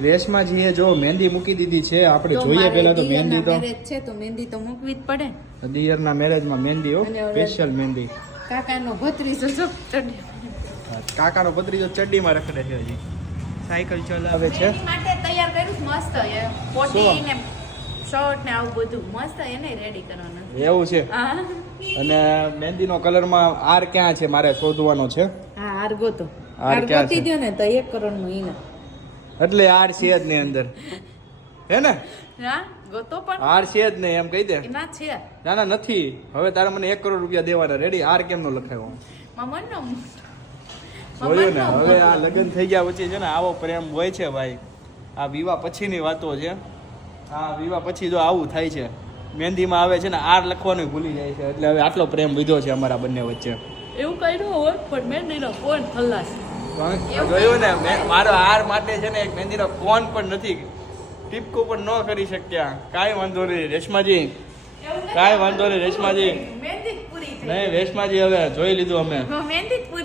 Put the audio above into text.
રેશમાજીએ જો મહેંદી મૂકી દીધી છે. આપણે જોઈએ પહેલા તો મહેંદી તો છે તો મહેંદી તો મૂકવી જ પડે. દિયરના મેરેજમાં મહેંદી હો, સ્પેશિયલ મહેંદી. કાકાનો ભત્રીજો જો કાકાનો ભત્રીજો ચડ્ડીમાં રખડે છે. હજી સાયકલ ચલાવે છે. એની માટે તૈયાર કર્યું મસ્ત એ પોટી ને શર્ટ ને આવું બધું મસ્ત એને રેડી કરવાના. એવું છે. હા. અને મહેંદીનો કલરમાં આર ક્યાં છે મારે શોધવાનો છે. હા આર ગોતો. આર ક્યાં ગોતી છે? દ્યો ને તો 1 કરોડ નું ઈના. એટલે આર છે જ નહીં અંદર, હે ને? હા ગોતો પણ આર છે જ નહીં એમ કહી દે. એના છે. ના ના નથી. હવે તારે મને 1 કરોડ રૂપિયા દેવાના. રેડી? આર કેમ નો લખાયો? મમનનો જોયું ને? હવે આ લગ્ન થઈ ગયા પછી છે ને આવો પ્રેમ હોય છે ભાઈ. આ વિવાહ પછીની વાતો છે. આ વિવાહ પછી જો આવું થાય છે. મહેંદીમાં આવે છે ને આર લખવાનું ભૂલી જાય છે. એટલે હવે આટલો પ્રેમ વિધો છે અમારા બંને વચ્ચે. એવું કર્યું હોય પણ મહેંદીનો કોણ ખલ્લાસ. જોયું ને? મારો આર માટે છે ને એક મહેંદીનો કોન પણ નથી, ટીપકું પણ ન કરી શક્યા. કાંઈ વાંધો નહીં રેશમાજી, કાંઈ વાંધો નહીં રેશમાજી. મહેંદી પૂરી થઈ. નહીં રેશમાજી, હવે જોઈ લીધું અમે. મહેંદી